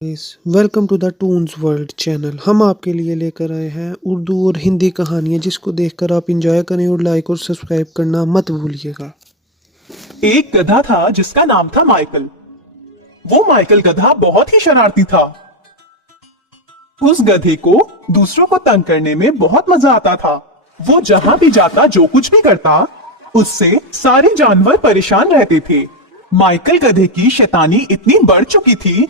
Welcome to the toons world channel. हम आपके लिए लेकर आए हैं उर्दू और हिंदी कहानियाँ, जिसको देखकर आप इंजॉय करें और लाइक और सब्सक्राइब करना मत भूलिएगा। एक गधा था जिसका नाम था माइकल। वो माइकल गधा बहुत ही शरारती था। उस गधे को दूसरों को तंग करने में बहुत मजा आता था। वो जहां भी जाता, जो कुछ भी करता, उससे सारे जानवर परेशान रहते थे। माइकल गधे की शैतानी इतनी बढ़ चुकी थी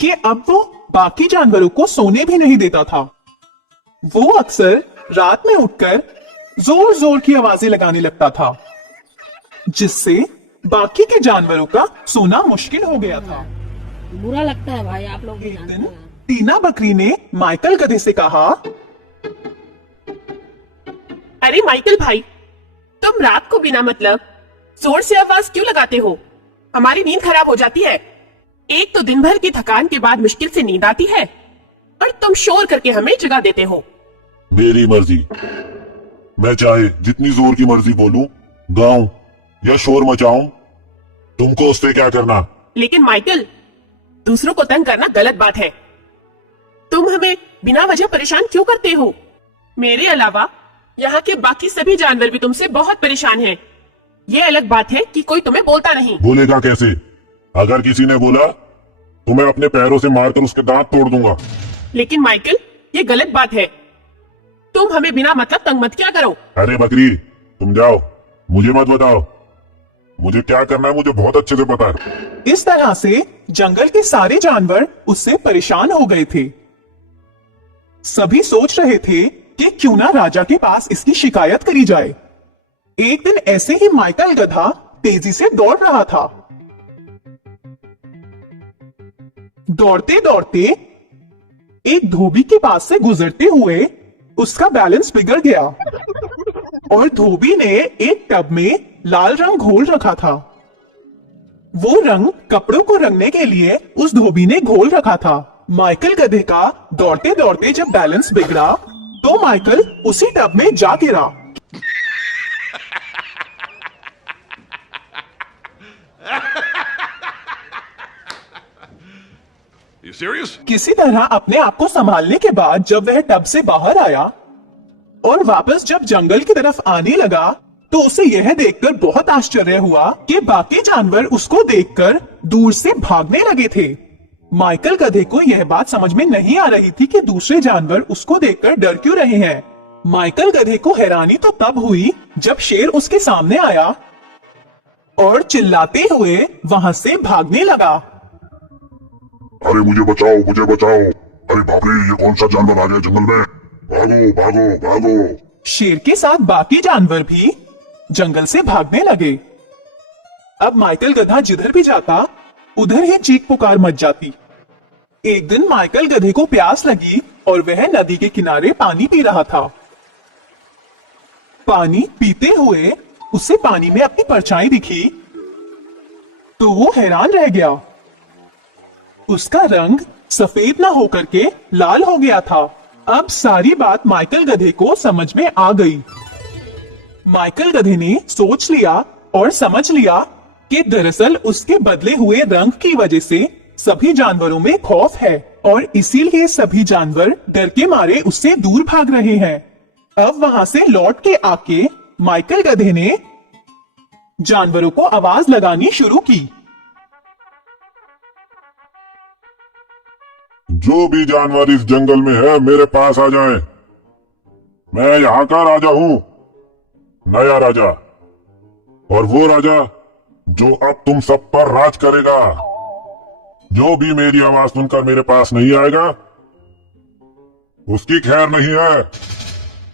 कि अब वो बाकी जानवरों को सोने भी नहीं देता था। वो अक्सर रात में उठकर जोर जोर की आवाजें लगाने लगता था, जिससे बाकी के जानवरों का सोना मुश्किल हो गया था। बुरा लगता है भाई, आप लोग भी एक जानते दिन हैं। टीना बकरी ने माइकल गधे से कहा, अरे माइकल भाई, तुम रात को बिना मतलब जोर से आवाज क्यों लगाते हो? हमारी नींद खराब हो जाती है। एक तो दिन भर की थकान के बाद मुश्किल से नींद आती है, और तुम शोर करके हमें जगा देते हो। मेरी मर्जी, मैं चाहे जितनी जोर की मर्जी बोलूं, गाऊं या शोर मचाऊं, तुमको उससे क्या करना? लेकिन माइकल, दूसरों को तंग करना गलत बात है। तुम हमें बिना वजह परेशान क्यों करते हो? मेरे अलावा यहाँ के बाकी सभी जानवर भी तुमसे बहुत परेशान हैं। ये अलग बात है कि कोई तुम्हें बोलता नहीं। बोलेगा कैसे? अगर किसी ने बोला तो मैं अपने पैरों से मारकर उसके दांत तोड़ दूंगा। लेकिन माइकल, ये गलत बात है। तुम हमें बिना मतलब तंग मत क्या करो। अरे बकरी, तुम जाओ, मुझे मत बताओ। मुझे क्या करना है मुझे बहुत अच्छे से पता है। इस तरह से जंगल के सारे जानवर उससे परेशान हो गए थे। सभी सोच रहे थे कि क्यों ना राजा के पास इसकी शिकायत करी जाए। एक दिन ऐसे ही माइकल गधा तेजी से दौड़ रहा था। दौड़ते दौड़ते एक धोबी के पास से गुजरते हुए उसका बैलेंस बिगड़ गया, और धोबी ने एक टब में लाल रंग घोल रखा था। वो रंग कपड़ों को रंगने के लिए उस धोबी ने घोल रखा था। माइकल गधे का दौड़ते दौड़ते जब बैलेंस बिगड़ा तो माइकल उसी टब में जा गिरा। You serious? किसी तरह अपने आप को संभालने के बाद जब वह टब से बाहर आया और वापस जब जंगल की तरफ आने लगा, तो उसे यह देखकर बहुत आश्चर्य हुआ कि बाकी जानवर उसको देखकर दूर से भागने लगे थे। माइकल गधे को यह बात समझ में नहीं आ रही थी कि दूसरे जानवर उसको देखकर डर क्यों रहे हैं। माइकल गधे को हैरानी तो तब हुई जब शेर उसके सामने आया और चिल्लाते हुए वहां से भागने लगा। अरे मुझे बचाओ, मुझे बचाओ। अरे बाप रे, ये कौन सा जानवर आ गया जंगल में? भागो भागो भागो। शेर के साथ बाकी जानवर भी जंगल से भागने लगे। अब माइकल गधा जिधर भी जाता उधर ही चीख पुकार मच जाती। एक दिन माइकल गधे को प्यास लगी और वह नदी के किनारे पानी पी रहा था। पानी पीते हुए उसे पानी में अपनी परछाई दिखी तो वो हैरान रह गया। उसका रंग सफेद ना होकर के लाल हो गया था। अब सारी बात माइकल गधे को समझ में आ गई। माइकल गधे ने सोच लिया और समझ लिया कि दरअसल उसके बदले हुए रंग की वजह से सभी जानवरों में खौफ है, और इसीलिए सभी जानवर डर के मारे उससे दूर भाग रहे हैं। अब वहां से लौट के आके माइकल गधे ने जानवरों को आवाज लगानी शुरू की। जो भी जानवर इस जंगल में है मेरे पास आ जाए। मैं यहाँ का राजा हूँ, नया राजा, और वो राजा जो अब तुम सब पर राज करेगा। जो भी मेरी आवाज सुनकर मेरे पास नहीं आएगा उसकी खैर नहीं है।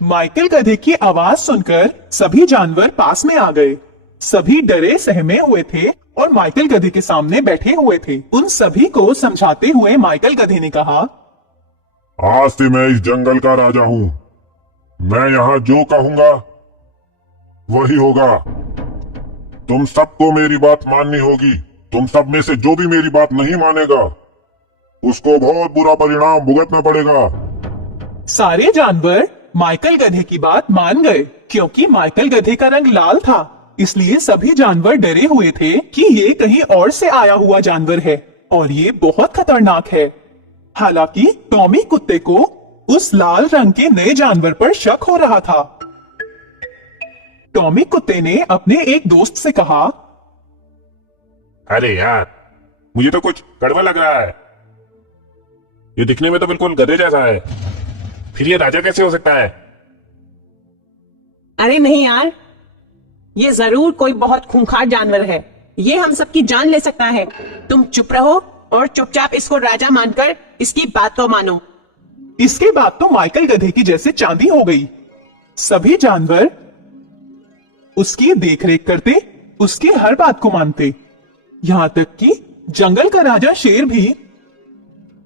माइकल गधे की आवाज सुनकर सभी जानवर पास में आ गए। सभी डरे सहमे हुए थे और माइकल गधे के सामने बैठे हुए थे। उन सभी को समझाते हुए माइकल गधे ने कहा, आज से मैं इस जंगल का राजा हूँ। मैं यहाँ जो कहूंगा वही होगा। तुम सबको मेरी बात माननी होगी। तुम सब में से जो भी मेरी बात नहीं मानेगा उसको बहुत बुरा परिणाम भुगतना पड़ेगा। सारे जानवर माइकल गधे की बात मान गए। क्योंकि माइकल गधे का रंग लाल था, इसलिए सभी जानवर डरे हुए थे कि ये कहीं और से आया हुआ जानवर है और ये बहुत खतरनाक है। हालांकि टॉमी कुत्ते को उस लाल रंग के नए जानवर पर शक हो रहा था। टॉमी कुत्ते ने अपने एक दोस्त से कहा, अरे यार, मुझे तो कुछ कड़वा लग रहा है। ये दिखने में तो बिल्कुल गधे जैसा है, फिर ये राजा कैसे हो सकता है? अरे नहीं यार, ये जरूर कोई बहुत खूंखार जानवर है। ये हम सबकी जान ले सकता है। तुम चुप रहो और चुपचाप इसको राजा मानकर इसकी बात को मानो। इसके बाद तो माइकल गधे की जैसे चांदी हो गई। सभी जानवर उसकी देखरेख करते, उसकी हर बात को मानते। यहां तक कि जंगल का राजा शेर भी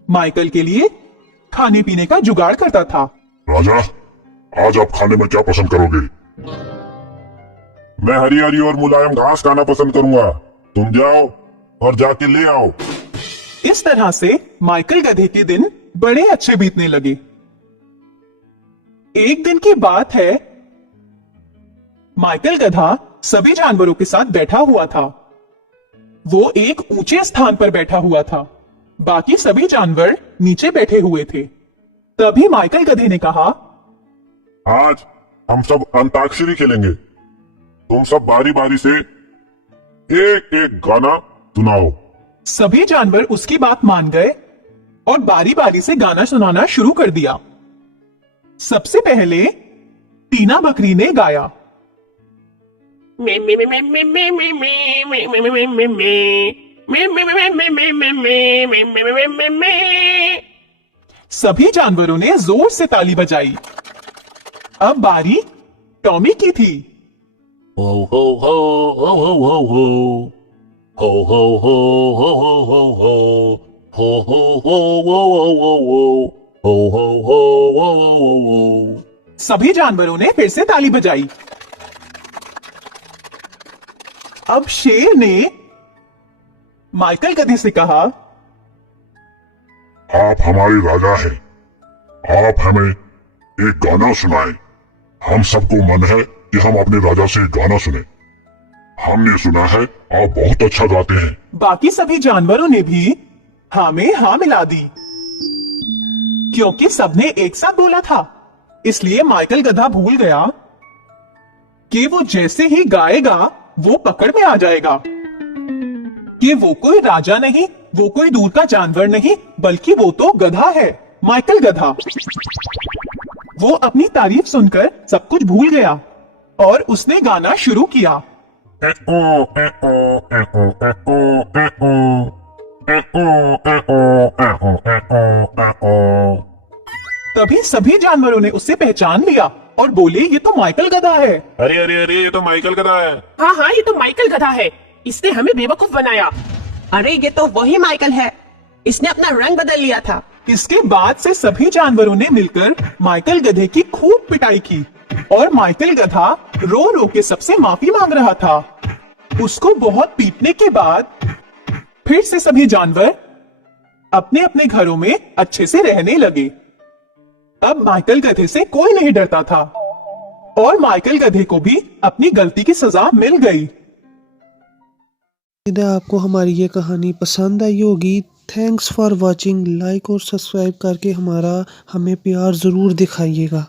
माइकल के लिए खाने पीने का जुगाड़ करता था। राजा, आज आप खाने में क्या पसंद करोगे? मैं हरी हरी और मुलायम घास खाना पसंद करूंगा। तुम जाओ और जाके ले आओ। इस तरह से माइकल गधे के दिन बड़े अच्छे बीतने लगे। एक दिन की बात है, माइकल गधा सभी जानवरों के साथ बैठा हुआ था। वो एक ऊंचे स्थान पर बैठा हुआ था, बाकी सभी जानवर नीचे बैठे हुए थे। तभी माइकल गधे ने कहा, आज हम सब अंताक्षरी खेलेंगे। तुम सब बारी बारी से एक एक गाना सुनाओ। सभी जानवर उसकी बात मान गए और बारी बारी से गाना सुनाना शुरू कर दिया। सबसे पहले टीना बकरी ने गाया। सभी जानवरों ने जोर से ताली बजाई। अब बारी टॉमी की थी। हो हो हो हो हो हो हो हो हो हो हो हो हो हो हो हो। सभी जानवरों ने फिर से ताली बजाई। अब शेर ने माइकल गधे से कहा, आप हमारे राजा हैं, आप हमें एक गाना सुनाएं। हम सबको मन है कि हम अपने राजा से एक गाना सुने। हमने सुना है आप बहुत अच्छा गाते हैं। बाकी सभी जानवरों ने भी हाँ में हाँ मिला दी। क्योंकि सबने एक साथ बोला था, इसलिए माइकल गधा भूल गया कि वो जैसे ही गाएगा वो पकड़ में आ जाएगा कि वो कोई राजा नहीं, वो कोई दूर का जानवर नहीं, बल्कि वो तो गधा है, माइकल गधा। वो अपनी तारीफ सुनकर सब कुछ भूल गया और उसने गाना शुरू किया। तभी सभी जानवरों ने उसे पहचान लिया और बोले, ये तो माइकल गधा है। अरे अरे अरे, ये तो माइकल गधा है। हाँ हाँ, ये तो माइकल गधा है। इसने हमें बेवकूफ बनाया। अरे ये तो वही माइकल है, इसने अपना रंग बदल लिया था। इसके बाद से सभी जानवरों ने मिलकर माइकल गधे की खूब पिटाई की और माइकल गधा रो रो के सबसे माफी मांग रहा था। उसको बहुत पीटने के बाद फिर से सभी जानवर अपने अपने घरों में अच्छे से रहने लगे। अब माइकल गधे से कोई नहीं डरता था और माइकल गधे को भी अपनी गलती की सजा मिल गई। यदि आपको हमारी ये कहानी पसंद आई होगी, थैंक्स फॉर वॉचिंग। लाइक और सब्सक्राइब करके हमें प्यार ज़रूर दिखाइएगा।